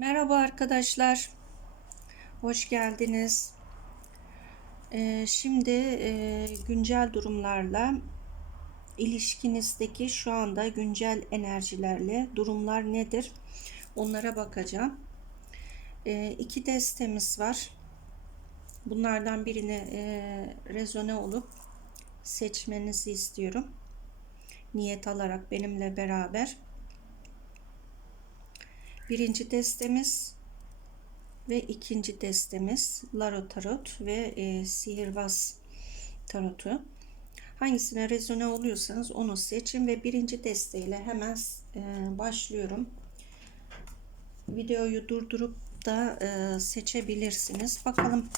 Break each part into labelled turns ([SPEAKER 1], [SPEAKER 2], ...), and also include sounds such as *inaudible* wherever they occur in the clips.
[SPEAKER 1] Merhaba arkadaşlar. Hoş geldiniz. Ee, şimdi e, güncel durumlarla ilişkinizdeki şu anda güncel enerjilerle durumlar nedir? Onlara bakacağım. Ee, iki destemiz var. Bunlardan birini e, rezone olup seçmenizi istiyorum. Niyet alarak benimle beraber. Birinci destemiz ve ikinci destemiz Laro Tarot ve e, Sihirbaz Tarotu. Hangisine rezone oluyorsanız onu seçin ve birinci desteğiyle hemen e, başlıyorum. Videoyu durdurup da e, seçebilirsiniz. Bakalım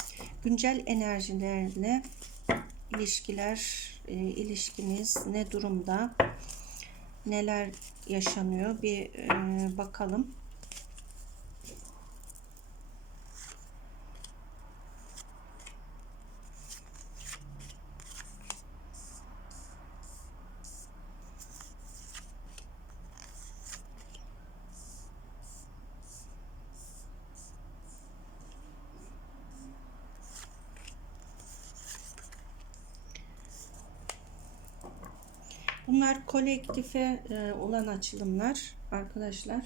[SPEAKER 1] güncel enerjilerle ilişkiler, e, ilişkiniz ne durumda, neler yaşanıyor bir e, bakalım. Kolektife e, olan açılımlar arkadaşlar.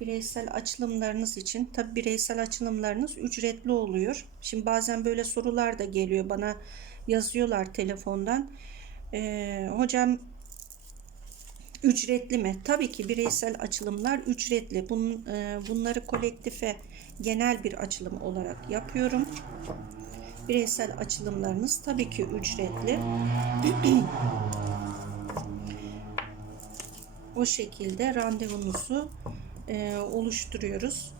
[SPEAKER 1] Bireysel açılımlarınız için tabi bireysel açılımlarınız ücretli oluyor. Şimdi bazen böyle sorular da geliyor bana yazıyorlar telefondan. E, hocam ücretli mi? Tabii ki bireysel açılımlar ücretli. Bun, e, bunları kolektife genel bir açılım olarak yapıyorum. Bireysel açılımlarınız tabii ki ücretli. *clears throat* o şekilde randevunuzu e, oluşturuyoruz.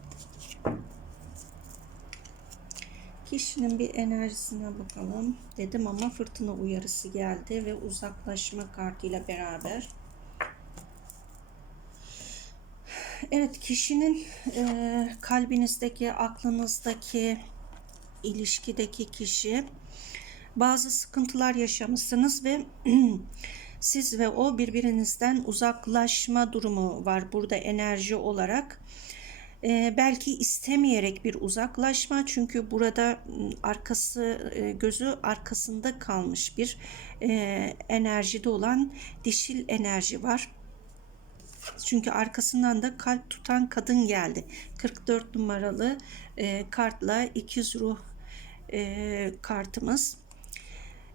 [SPEAKER 1] Kişinin bir enerjisine bakalım dedim ama fırtına uyarısı geldi ve uzaklaşma kartıyla beraber. Evet kişinin e, kalbinizdeki, aklınızdaki, ilişkideki kişi bazı sıkıntılar yaşamışsınız ve *clears throat* siz ve o birbirinizden uzaklaşma durumu var burada enerji olarak. Ee, belki istemeyerek bir uzaklaşma çünkü burada arkası e, gözü arkasında kalmış bir e, enerjide olan dişil enerji var. Çünkü arkasından da kalp tutan kadın geldi. 44 numaralı e, kartla ikiz ruh e, kartımız.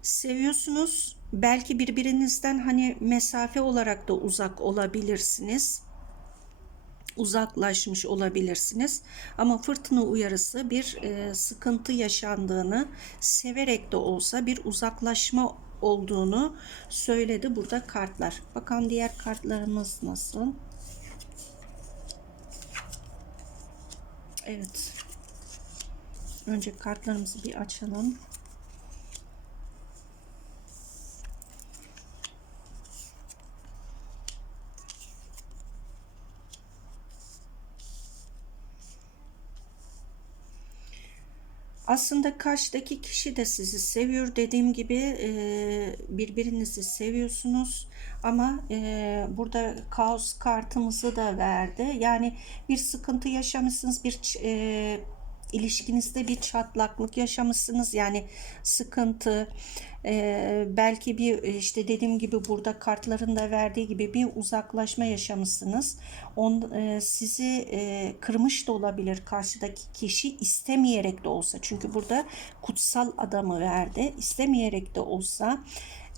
[SPEAKER 1] Seviyorsunuz. Belki birbirinizden hani mesafe olarak da uzak olabilirsiniz. Uzaklaşmış olabilirsiniz. Ama fırtına uyarısı bir e, sıkıntı yaşandığını severek de olsa bir uzaklaşma olduğunu söyledi burada kartlar. Bakalım diğer kartlarımız nasıl? Evet. Önce kartlarımızı bir açalım. Aslında karşıdaki kişi de sizi seviyor. Dediğim gibi e, birbirinizi seviyorsunuz. Ama e, burada kaos kartımızı da verdi. Yani bir sıkıntı yaşamışsınız. Bir e, ilişkinizde bir çatlaklık yaşamışsınız. Yani sıkıntı e, belki bir işte dediğim gibi burada kartların da verdiği gibi bir uzaklaşma yaşamışsınız. On, e, sizi e, kırmış da olabilir karşıdaki kişi istemeyerek de olsa. Çünkü burada kutsal adamı verdi. İstemeyerek de olsa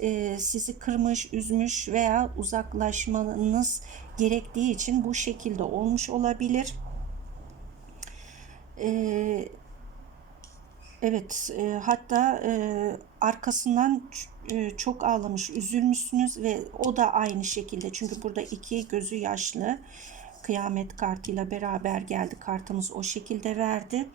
[SPEAKER 1] e, sizi kırmış, üzmüş veya uzaklaşmanız gerektiği için bu şekilde olmuş olabilir. E, evet, e, hatta e, arkasından e, çok ağlamış, üzülmüşsünüz ve o da aynı şekilde. Çünkü burada iki gözü yaşlı kıyamet kartıyla beraber geldi. Kartımız o şekilde verdi.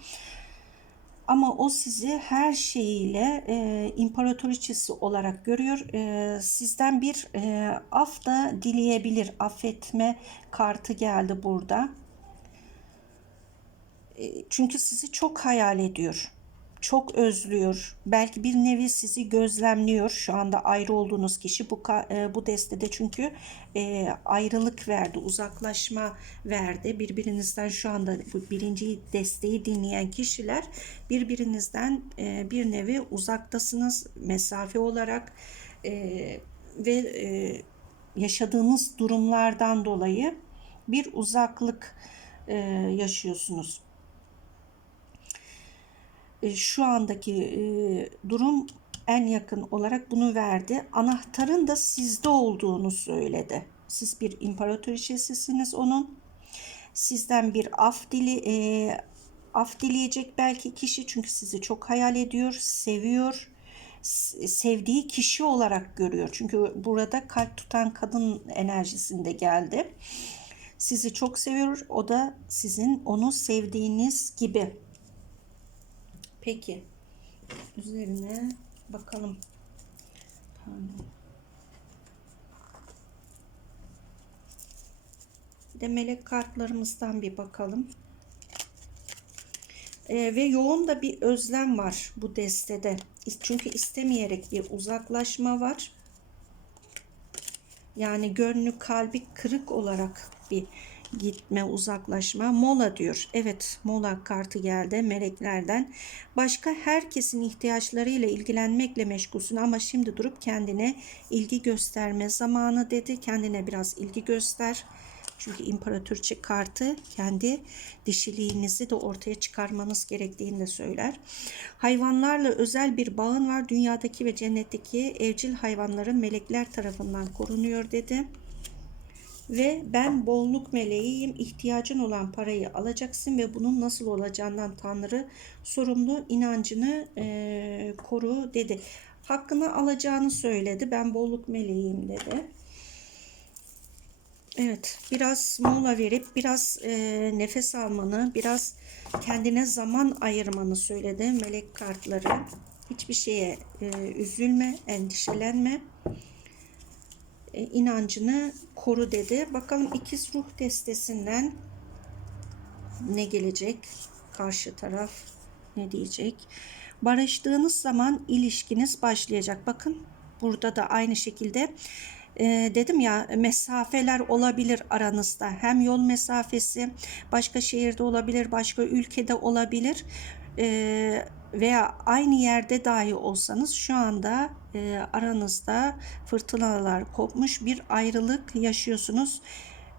[SPEAKER 1] Ama o sizi her şeyiyle e, imparatoriçesi olarak görüyor. E, sizden bir e, af da dileyebilir. Affetme kartı geldi burada. Çünkü sizi çok hayal ediyor. çok özlüyor. Belki bir nevi sizi gözlemliyor. Şu anda ayrı olduğunuz kişi bu bu destede çünkü ayrılık verdi, uzaklaşma verdi. Birbirinizden şu anda bu birinci desteği dinleyen kişiler birbirinizden bir nevi uzaktasınız mesafe olarak ve yaşadığınız durumlardan dolayı bir uzaklık yaşıyorsunuz. E, şu andaki e, durum en yakın olarak bunu verdi. Anahtarın da sizde olduğunu söyledi. Siz bir imparatoriçesisiniz onun. Sizden bir af dili e, af dileyecek belki kişi çünkü sizi çok hayal ediyor, seviyor. Sevdiği kişi olarak görüyor. Çünkü burada kalp tutan kadın enerjisinde geldi. Sizi çok seviyor. O da sizin onu sevdiğiniz gibi. Peki. Üzerine bakalım. Pardon. Bir de melek kartlarımızdan bir bakalım. Ee, ve yoğun da bir özlem var bu destede. Çünkü istemeyerek bir uzaklaşma var. Yani gönlü kalbi kırık olarak bir gitme uzaklaşma mola diyor. Evet mola kartı geldi meleklerden. Başka herkesin ihtiyaçlarıyla ilgilenmekle meşgulsün ama şimdi durup kendine ilgi gösterme zamanı dedi. Kendine biraz ilgi göster. Çünkü imparatorçe kartı kendi dişiliğinizi de ortaya çıkarmanız gerektiğini de söyler. Hayvanlarla özel bir bağın var. Dünyadaki ve cennetteki evcil hayvanların melekler tarafından korunuyor dedi. Ve ben bolluk meleğiyim. İhtiyacın olan parayı alacaksın ve bunun nasıl olacağından Tanrı sorumlu inancını eee, koru dedi. Hakkını alacağını söyledi. Ben bolluk meleğiyim dedi. Evet, biraz mola verip biraz e, nefes almanı, biraz kendine zaman ayırmanı söyledi melek kartları. Hiçbir şeye e, üzülme, endişelenme. E, inancını koru dedi. Bakalım ikiz ruh destesinden ne gelecek? Karşı taraf ne diyecek? Barıştığınız zaman ilişkiniz başlayacak. Bakın burada da aynı şekilde e, dedim ya mesafeler olabilir aranızda. Hem yol mesafesi başka şehirde olabilir, başka ülkede olabilir. E, veya aynı yerde dahi olsanız şu anda e, aranızda fırtınalar kopmuş bir ayrılık yaşıyorsunuz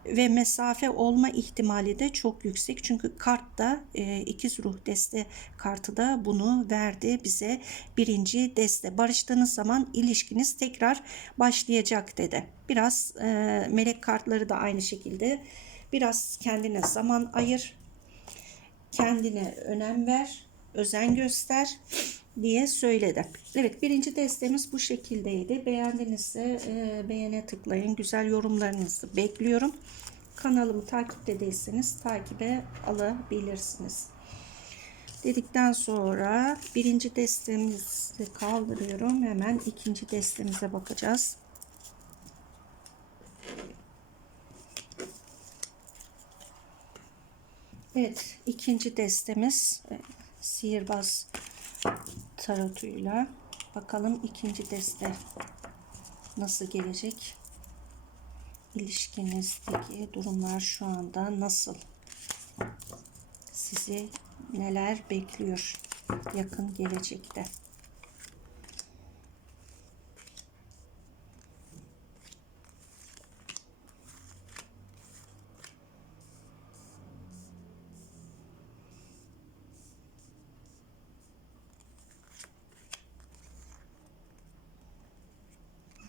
[SPEAKER 1] ve mesafe olma ihtimali de çok yüksek. Çünkü kart da e, ikiz ruh deste kartı da bunu verdi bize. Birinci deste barıştığınız zaman ilişkiniz tekrar başlayacak dedi. Biraz e, melek kartları da aynı şekilde biraz kendine zaman ayır, kendine önem ver, özen göster diye söyledi. Evet birinci destemiz bu şekildeydi. Beğendinizse e, beğene tıklayın. Güzel yorumlarınızı bekliyorum. Kanalımı takipte değilseniz takibe alabilirsiniz. Dedikten sonra birinci destemizi kaldırıyorum. Hemen ikinci destemize bakacağız. Evet ikinci destemiz sihirbaz tarotuyla. Bakalım ikinci deste nasıl gelecek? İlişkinizdeki durumlar şu anda nasıl? Sizi neler bekliyor yakın gelecekte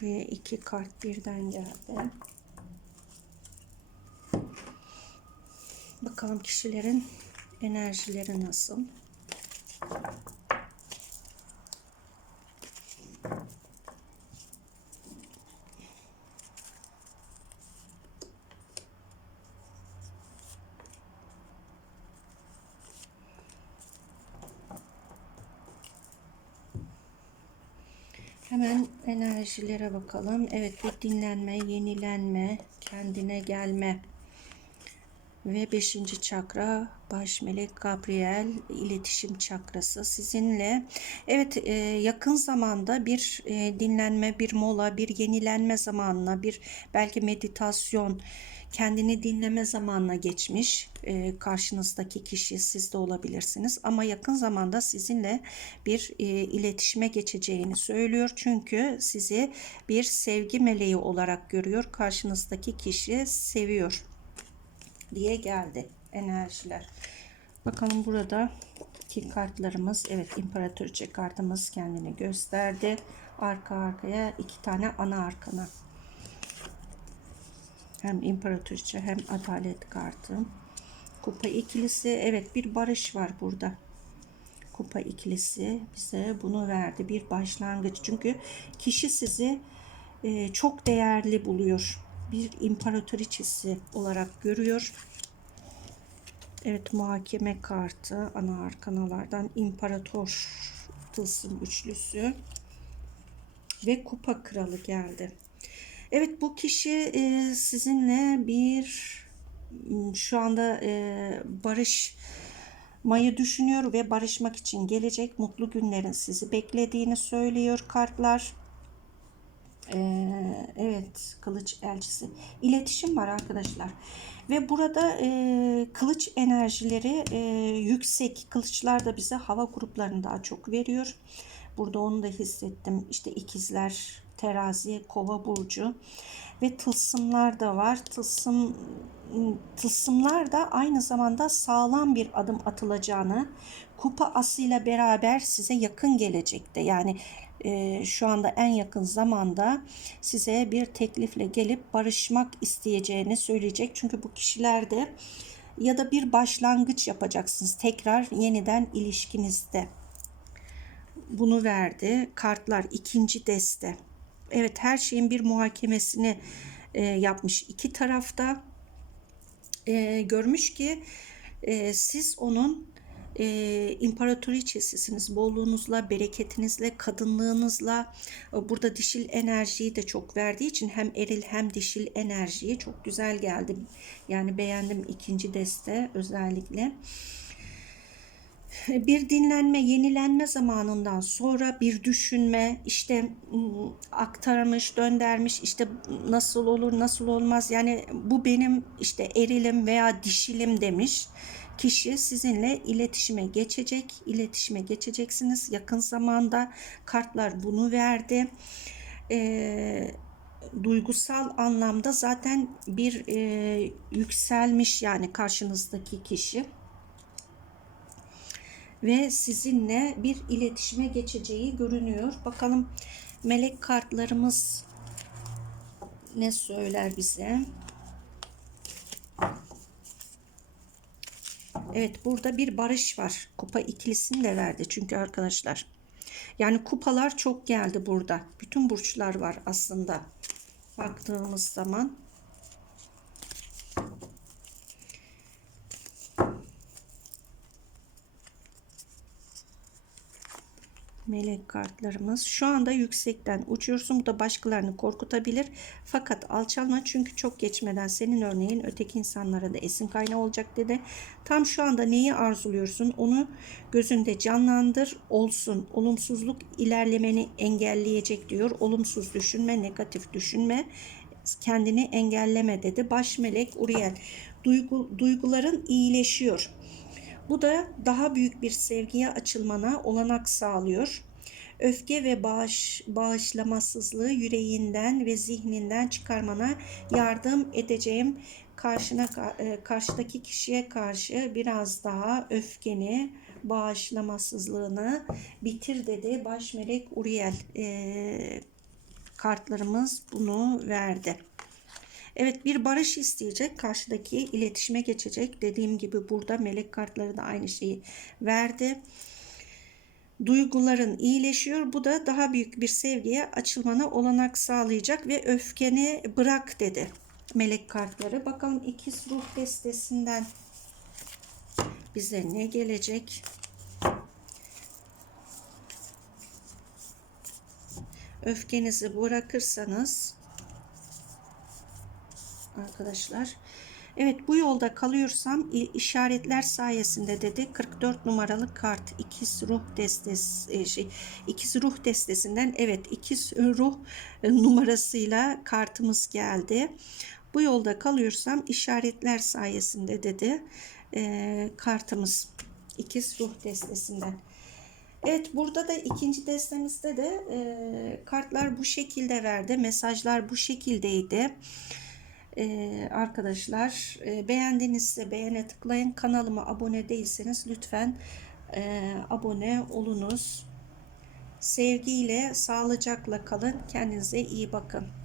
[SPEAKER 1] ve iki kart birden geldi. Bakalım kişilerin enerjileri nasıl? Hemen enerjilere bakalım. Evet bir dinlenme, yenilenme, kendine gelme Ve beşinci çakra baş melek Gabriel iletişim çakrası sizinle. Evet e, yakın zamanda bir e, dinlenme, bir mola, bir yenilenme zamanına, bir belki meditasyon, kendini dinleme zamanına geçmiş e, karşınızdaki kişi siz de olabilirsiniz. Ama yakın zamanda sizinle bir iletişime geçeceğini söylüyor. Çünkü sizi bir sevgi meleği olarak görüyor. Karşınızdaki kişi seviyor diye geldi enerjiler. Bakalım burada ki kartlarımız evet imparatoriçe kartımız kendini gösterdi. Arka arkaya iki tane ana arkana. Hem imparatoriçe hem adalet kartı. Kupa ikilisi evet bir barış var burada. Kupa ikilisi bize bunu verdi. Bir başlangıç. Çünkü kişi sizi e, çok değerli buluyor bir imparatoriçesi olarak görüyor. Evet muhakeme kartı ana arkanalardan imparator tılsım üçlüsü ve kupa kralı geldi. Evet bu kişi e, sizinle bir şu anda e, barış mayı düşünüyor ve barışmak için gelecek mutlu günlerin sizi beklediğini söylüyor kartlar. Ee, evet kılıç elçisi. İletişim var arkadaşlar. Ve burada e, kılıç enerjileri e, yüksek kılıçlar da bize hava gruplarını daha çok veriyor. Burada onu da hissettim. İşte ikizler terazi kova burcu ve tılsımlar da var. Tılsım tılsımlar da aynı zamanda sağlam bir adım atılacağını kupa asıyla beraber size yakın gelecekte yani e, şu anda en yakın zamanda size bir teklifle gelip barışmak isteyeceğini söyleyecek. Çünkü bu kişilerde ya da bir başlangıç yapacaksınız tekrar yeniden ilişkinizde. Bunu verdi. Kartlar ikinci deste. Evet her şeyin bir muhakemesini e, yapmış iki tarafta. E, görmüş ki e, siz onun e, imparatoriçesisiniz. Bolluğunuzla, bereketinizle, kadınlığınızla e, burada dişil enerjiyi de çok verdiği için hem eril hem dişil enerjiyi çok güzel geldi. Yani beğendim ikinci deste özellikle. Bir dinlenme, yenilenme zamanından sonra bir düşünme, işte aktarmış, döndermiş, işte nasıl olur, nasıl olmaz. Yani bu benim işte erilim veya dişilim demiş kişi sizinle iletişime geçecek. İletişime geçeceksiniz yakın zamanda. Kartlar bunu verdi. Ee, duygusal anlamda zaten bir e, yükselmiş yani karşınızdaki kişi ve sizinle bir iletişime geçeceği görünüyor. Bakalım melek kartlarımız ne söyler bize? Evet burada bir barış var. Kupa ikilisini de verdi çünkü arkadaşlar. Yani kupalar çok geldi burada. Bütün burçlar var aslında. Baktığımız zaman. Melek kartlarımız. Şu anda yüksekten uçuyorsun. Bu da başkalarını korkutabilir. Fakat alçalma çünkü çok geçmeden senin örneğin öteki insanlara da esin kaynağı olacak dedi. Tam şu anda neyi arzuluyorsun onu gözünde canlandır olsun. Olumsuzluk ilerlemeni engelleyecek diyor. Olumsuz düşünme, negatif düşünme kendini engelleme dedi. Baş melek Uriel. Duygu, duyguların iyileşiyor bu da daha büyük bir sevgiye açılmana olanak sağlıyor. Öfke ve bağış, bağışlamasızlığı yüreğinden ve zihninden çıkarmana yardım edeceğim. Karşına e, karşıdaki kişiye karşı biraz daha öfkeni, bağışlamasızlığını bitir dedi. Baş melek Uriel e, kartlarımız bunu verdi. Evet bir barış isteyecek. Karşıdaki iletişime geçecek. Dediğim gibi burada melek kartları da aynı şeyi verdi. Duyguların iyileşiyor. Bu da daha büyük bir sevgiye açılmana olanak sağlayacak ve öfkeni bırak dedi melek kartları. Bakalım ikiz ruh destesinden bize ne gelecek? Öfkenizi bırakırsanız arkadaşlar. Evet bu yolda kalıyorsam işaretler sayesinde dedi 44 numaralı kart ikiz ruh destesi e, şey ikiz ruh destesinden evet ikiz ruh e, numarasıyla kartımız geldi. Bu yolda kalıyorsam işaretler sayesinde dedi e, kartımız ikiz ruh destesinden. Evet burada da ikinci destemizde de e, kartlar bu şekilde verdi. Mesajlar bu şekildeydi. E, arkadaşlar e, beğendinizse beğene tıklayın. Kanalıma abone değilseniz lütfen e, abone olunuz. Sevgiyle, sağlıcakla kalın. Kendinize iyi bakın.